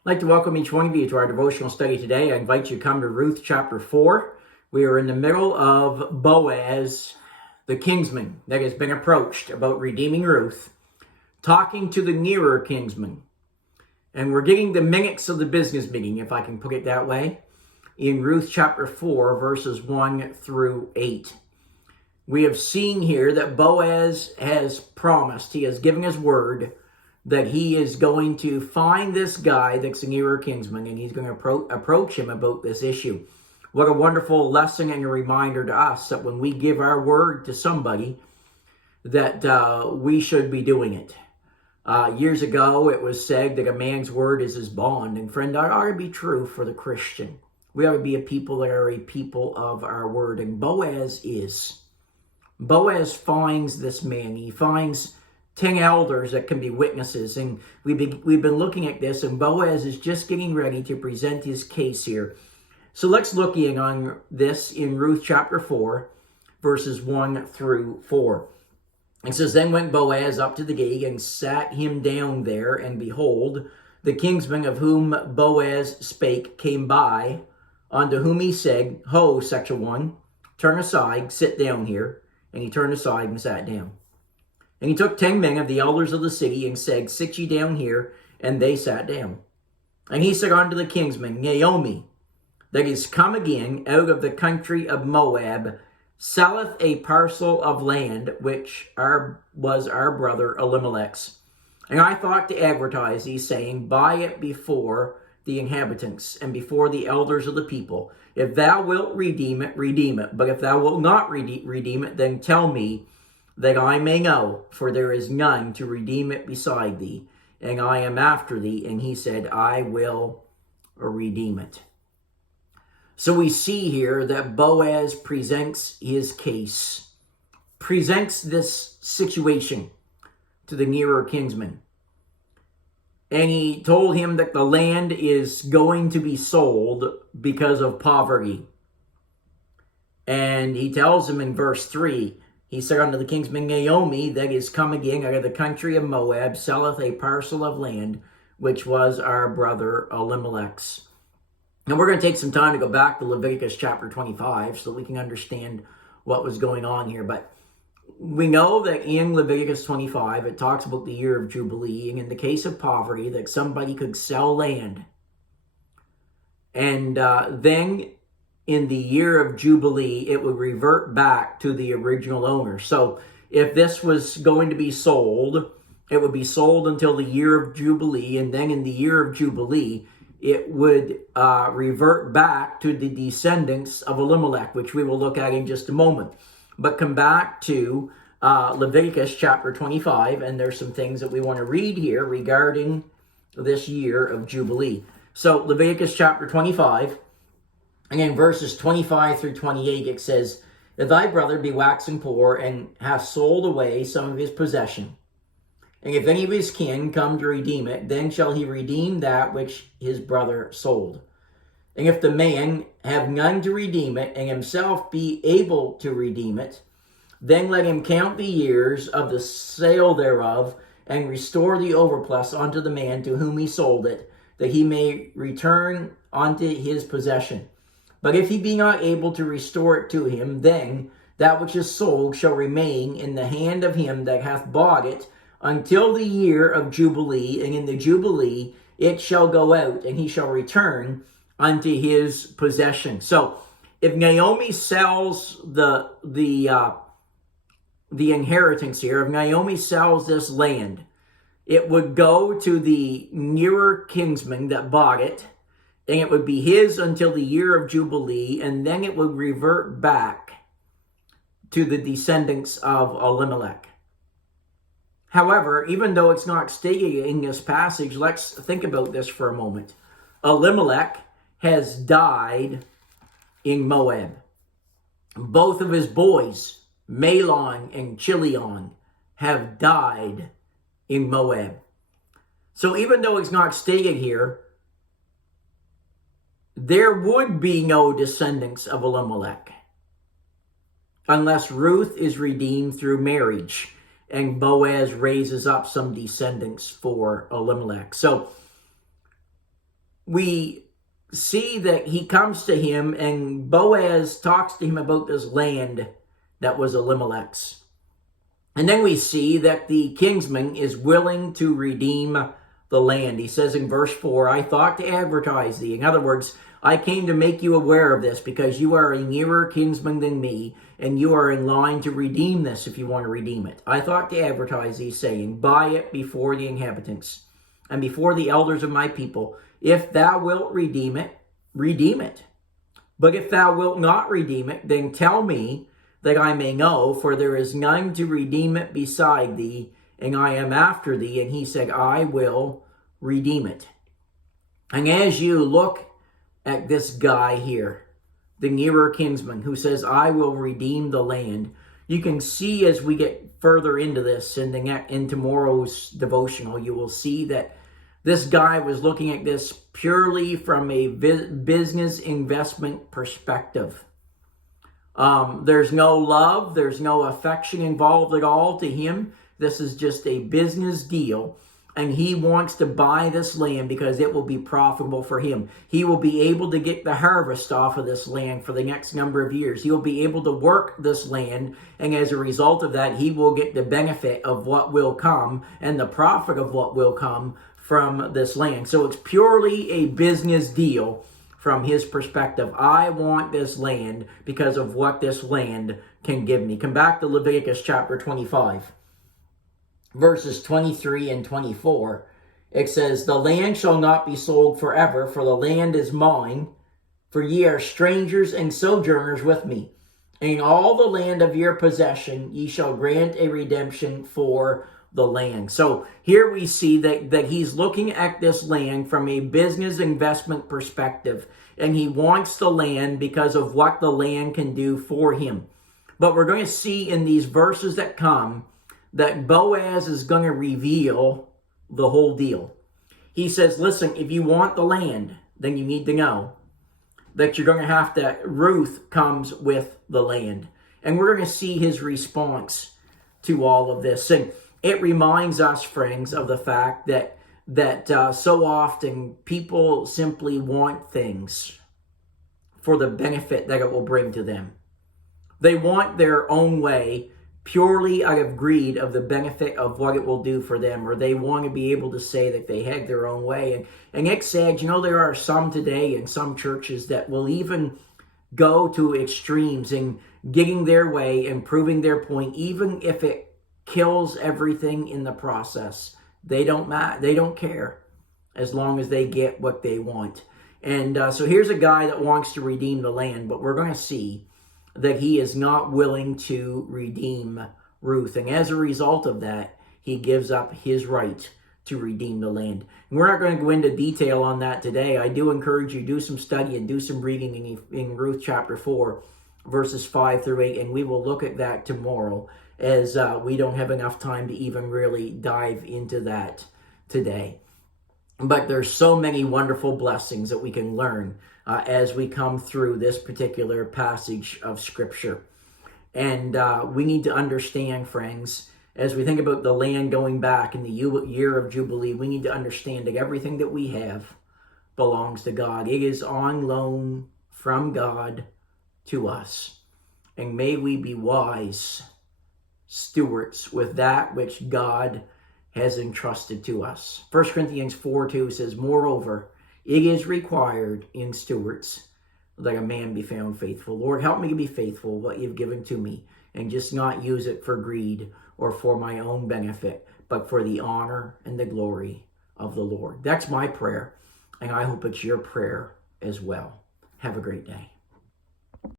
I'd like to welcome each one of you to our devotional study today. I invite you to come to Ruth chapter 4. We are in the middle of Boaz, the kinsman that has been approached about redeeming Ruth, talking to the nearer kinsman. And we're getting the minutes of the business meeting, if I can put it that way, in Ruth chapter 4, verses 1 through 8. We have seen here that Boaz has promised, he has given his word, that he is going to find this guy that's a nearer kinsman, and he's going to approach him about this issue. What a wonderful lesson and a reminder to us that when we give our word to somebody, that we should be doing it. Years ago, it was said that a man's word is his bond. And friend, that ought to be true for the Christian. We ought to be a people that are a people of our word. And Boaz is. Boaz finds this man. He finds 10 elders that can be witnesses. And we've been looking at this, and Boaz is just getting ready to present his case here. So let's look in on this in Ruth chapter 4, verses 1 through 4. It says, Then went Boaz up to the gate and sat him down there, and behold, the kinsman of whom Boaz spake came by, unto whom he said, Ho, section 1, turn aside, sit down here. And he turned aside and sat down. And he took 10 men of the elders of the city, and said, Sit ye down here. And they sat down. And he said unto the kinsman, Naomi, that is come again out of the country of Moab, selleth a parcel of land, which was our brother Elimelech's. And I thought to advertise thee, saying, Buy it before the inhabitants, and before the elders of the people. If thou wilt redeem it, redeem it. But if thou wilt not redeem it, then tell me, that I may know, for there is none to redeem it beside thee, and I am after thee. And he said, I will redeem it. So we see here that Boaz presents his case, presents this situation to the nearer kinsman. And he told him that the land is going to be sold because of poverty. And he tells him in verse 3, he said unto the kinsman, Naomi, that is come again out of the country of Moab, selleth a parcel of land, which was our brother Elimelech's. And we're going to take some time to go back to Leviticus chapter 25 so that we can understand what was going on here. But we know that in Leviticus 25, it talks about the year of Jubilee, and in the case of poverty, that somebody could sell land. And then in the year of Jubilee, it would revert back to the original owner. So if this was going to be sold, it would be sold until the year of Jubilee. And then in the year of Jubilee, it would revert back to the descendants of Elimelech, which we will look at in just a moment. But come back to Leviticus chapter 25, and there's some things that we want to read here regarding this year of Jubilee. So Leviticus chapter 25, and in verses 25 through 28, it says, If thy brother be waxen poor, and hath sold away some of his possession, and if any of his kin come to redeem it, then shall he redeem that which his brother sold. And if the man have none to redeem it, and himself be able to redeem it, then let him count the years of the sale thereof, and restore the overplus unto the man to whom he sold it, that he may return unto his possession. But if he be not able to restore it to him, then that which is sold shall remain in the hand of him that hath bought it until the year of Jubilee, and in the Jubilee it shall go out, and he shall return unto his possession. So if Naomi sells the inheritance here, if Naomi sells this land, it would go to the nearer kinsman that bought it, and it would be his until the year of Jubilee, and then it would revert back to the descendants of Elimelech. However, even though it's not stated in this passage, let's think about this for a moment. Elimelech has died in Moab. Both of his boys, Mahlon and Chilion, have died in Moab. So even though it's not stated here, there would be no descendants of Elimelech unless Ruth is redeemed through marriage and Boaz raises up some descendants for Elimelech. So we see that he comes to him, and Boaz talks to him about this land that was Elimelech's. And then we see that the kinsman is willing to redeem the land. He says in verse 4, I thought to advertise thee. In other words, I came to make you aware of this because you are a nearer kinsman than me, and you are in line to redeem this if you want to redeem it. I thought to advertise thee, saying, buy it before the inhabitants and before the elders of my people. If thou wilt redeem it, redeem it. But if thou wilt not redeem it, then tell me, that I may know, for there is none to redeem it beside thee, and I am after thee. And he said, I will redeem it. And as you look at this guy here, the nearer kinsman, who says, I will redeem the land, you can see as we get further into this, in tomorrow's devotional, you will see that this guy was looking at this purely from a business investment perspective. There's no love, there's no affection involved at all to him. This is just a business deal, and he wants to buy this land because it will be profitable for him. He will be able to get the harvest off of this land for the next number of years. He will be able to work this land, and as a result of that, he will get the benefit of what will come and the profit of what will come from this land. So it's purely a business deal. From his perspective, I want this land because of what this land can give me. Come back to Leviticus chapter 25, verses 23 and 24. It says, the land shall not be sold forever, for the land is mine, for ye are strangers and sojourners with me. And in all the land of your possession ye shall grant a redemption for the land. So here we see that he's looking at this land from a business investment perspective, and he wants the land because of what the land can do for him. But we're going to see in these verses that come that Boaz is going to reveal the whole deal. He says, listen, if you want the land, then you need to know that you're going to have to, Ruth comes with the land. And we're going to see his response to all of this. And it reminds us, friends, of the fact that so often people simply want things for the benefit that it will bring to them. They want their own way purely out of greed of the benefit of what it will do for them, or they want to be able to say that they had their own way. And it's sad, there are some today in some churches that will even go to extremes in getting their way and proving their point, even if it kills everything in the process. They don't care as long as they get what they want. And so here's a guy that wants to redeem the land, but we're going to see that he is not willing to redeem Ruth. And as a result of that, he gives up his right to redeem the land. And we're not going to go into detail on that today. I do encourage you to do some study and do some reading in Ruth chapter 4, verses 5 through 8, and we will look at that tomorrow, as we don't have enough time to even really dive into that today. But there's so many wonderful blessings that we can learn as we come through this particular passage of Scripture. And we need to understand, friends, as we think about the land going back in the year of Jubilee, we need to understand that everything that we have belongs to God. It is on loan from God to us. And may we be wise stewards with that which God has entrusted to us. 1 Corinthians 4:2 says, moreover, it is required in stewards that a man be found faithful. Lord, help me to be faithful what you've given to me, and just not use it for greed or for my own benefit, but for the honor and the glory of the Lord. That's my prayer, and I hope it's your prayer as well. Have a great day.